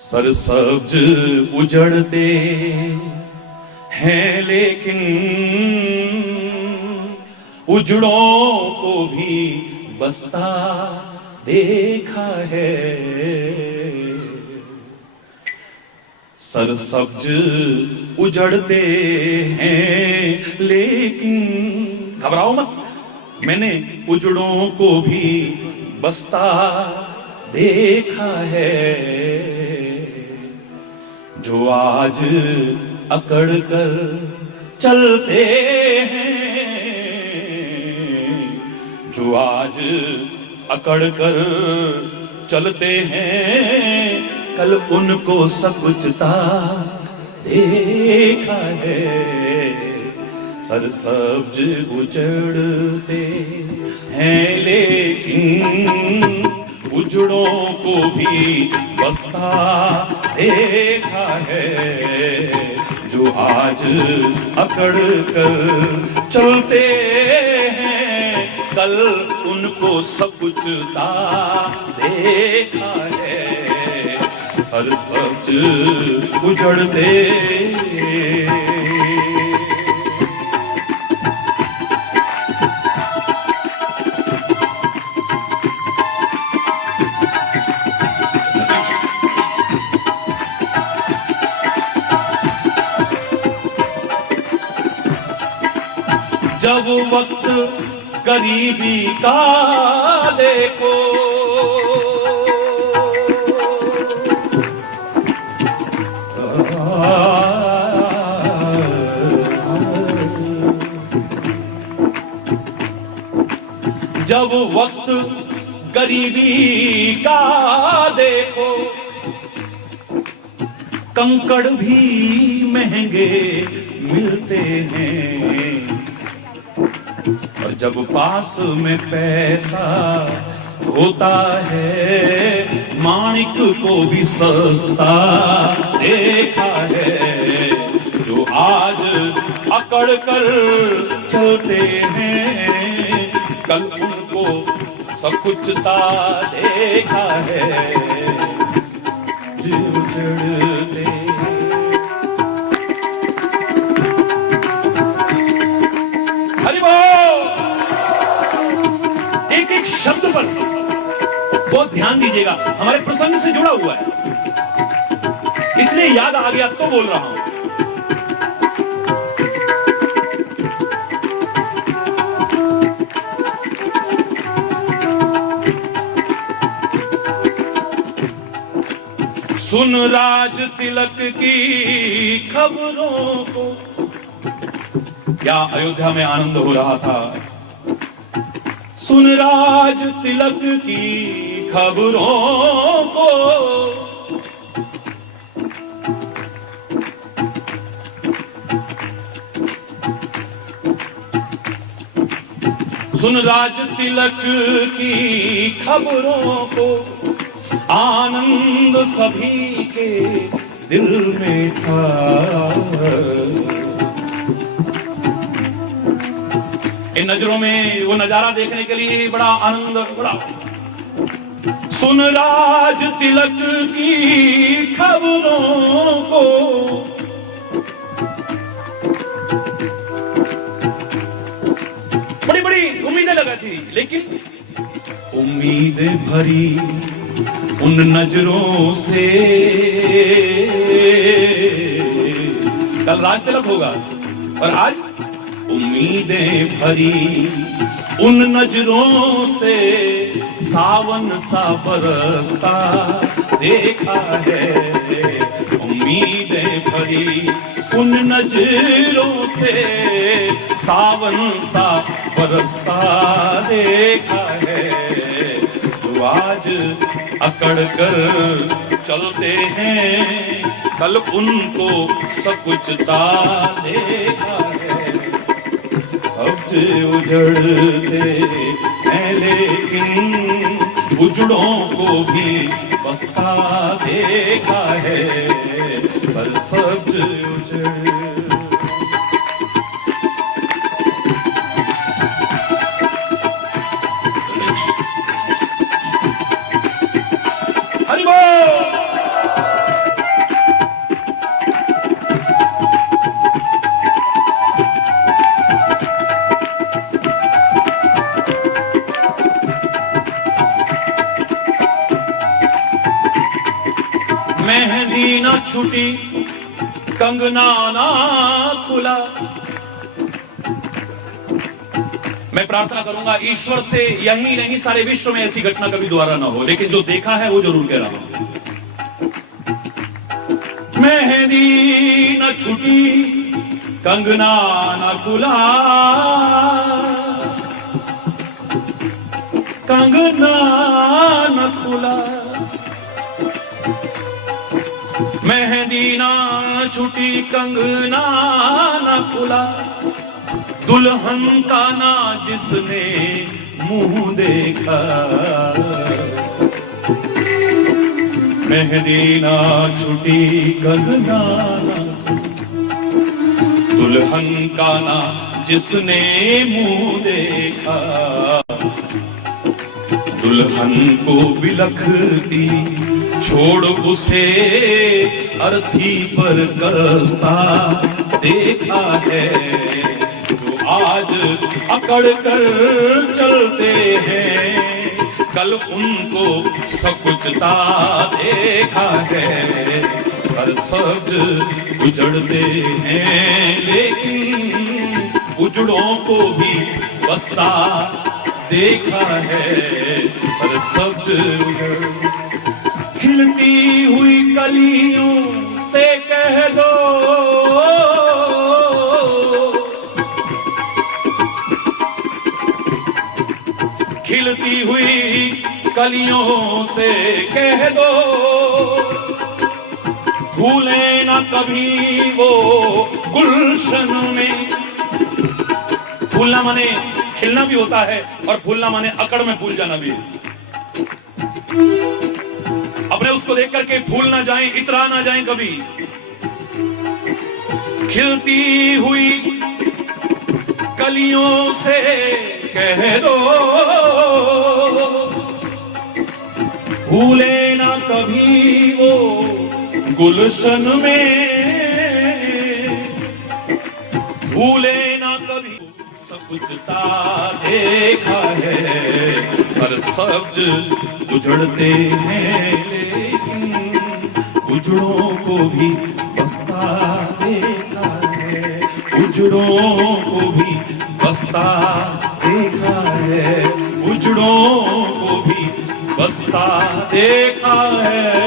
सरसब्ज उजड़ते हैं लेकिन उजड़ों को भी बसता देखा है। सरसब्ज उजड़ते हैं लेकिन घबराओ मत, मैंने उजड़ों को भी बसता देखा है। जो आज अकड़ कर चलते हैं, जो आज अकड़ कर चलते हैं, कल उनको सकुचता देखा है। सरसब्ज उजड़ते हैं लेकिन उजड़ों को भी बसता देखा है। जो आज अकड़ कर चलते हैं, कल उनको सकुचता देखा है। सरसब्ज उजड़ते जब वक्त गरीबी का देखो, जब वक्त गरीबी का देखो, कंकड़ भी महंगे मिलते हैं। और जब पास में पैसा होता है, माणिक को भी सस्ता देखा है। जो आज अकड़ कर चलते हैं, कल उनको सकुचता देखा है। उजड़ते शब्द पर बहुत ध्यान दीजिएगा, हमारे प्रसंग से जुड़ा हुआ है, इसलिए याद आ गया तो बोल रहा हूं। सुन राज तिलक की खबरों को, क्या अयोध्या में आनंद हो रहा था। सुन राज तिलक की खबरों को, सुन राज तिलक की खबरों को, आनंद सभी के दिल में था। इन नजरों में वो नजारा देखने के लिए बड़ा आनंद बड़ा। सुन राज तिलक की खबरों को, बड़ी बड़ी उम्मीदें लगा थी, लेकिन उम्मीदें भरी उन नजरों से, कल राज तिलक होगा और आज उम्मीदें भरी उन नजरों से सावन सा बरसता देखा है। उम्मीदें भरी उन नजरों से सावन सा बरसता देखा है। जो आज अकड़ कर चलते हैं, कल उनको सकुचता देखा है। सब्ज उजड़ते हैं लेकिन उजड़ों को भी बसता देखा है। सरसब्ज उजड़ हरि बोल। मेहंदी न छूटी कंगना ना खुला। मैं प्रार्थना करूंगा ईश्वर से यही नहीं सारे विश्व में ऐसी घटना कभी दोबारा ना हो, लेकिन जो देखा है वो जरूर कह रहा हूं। मेहंदी न छूटी कंगना न खुला, कंगना न खुला। मेहंदी ना छूटी कंगना न खुला, दुल्हन का ना जिसने मुंह देखा। मेहंदी ना छूटी कंगना न, दुल्हन का ना जिसने मुंह देखा। दुल्हन को बिलखती छोड़ उसे अर्थी पर कसता देखा है। जो आज अकड़ कर चलते हैं, कल उनको सकुचता देखा है। सरसब्ज उजड़ते हैं लेकिन उजड़ों को भी बसता देखा है। सरसब्ज खिलती हुई कलियों से कह दो, खिलती हुई कलियों से कह दो, भूले ना कभी वो गुलशन में। फूलना माने खिलना भी होता है और फूलना माने अकड़ में फूल जाना भी है। अपने उसको देख करके फूल ना जाएं, इतरा ना जाएं कभी। खिलती हुई कलियों से कह दो, भूले ना कभी वो गुलशन में, भूले ना कभी सकुचता देखा है। सरसब्ज उजड़ते हैं लेकिन उजड़ों को भी बसता देखा है। उजड़ों को भी बसता देखा है। उजड़ों को भी बसता देखा है।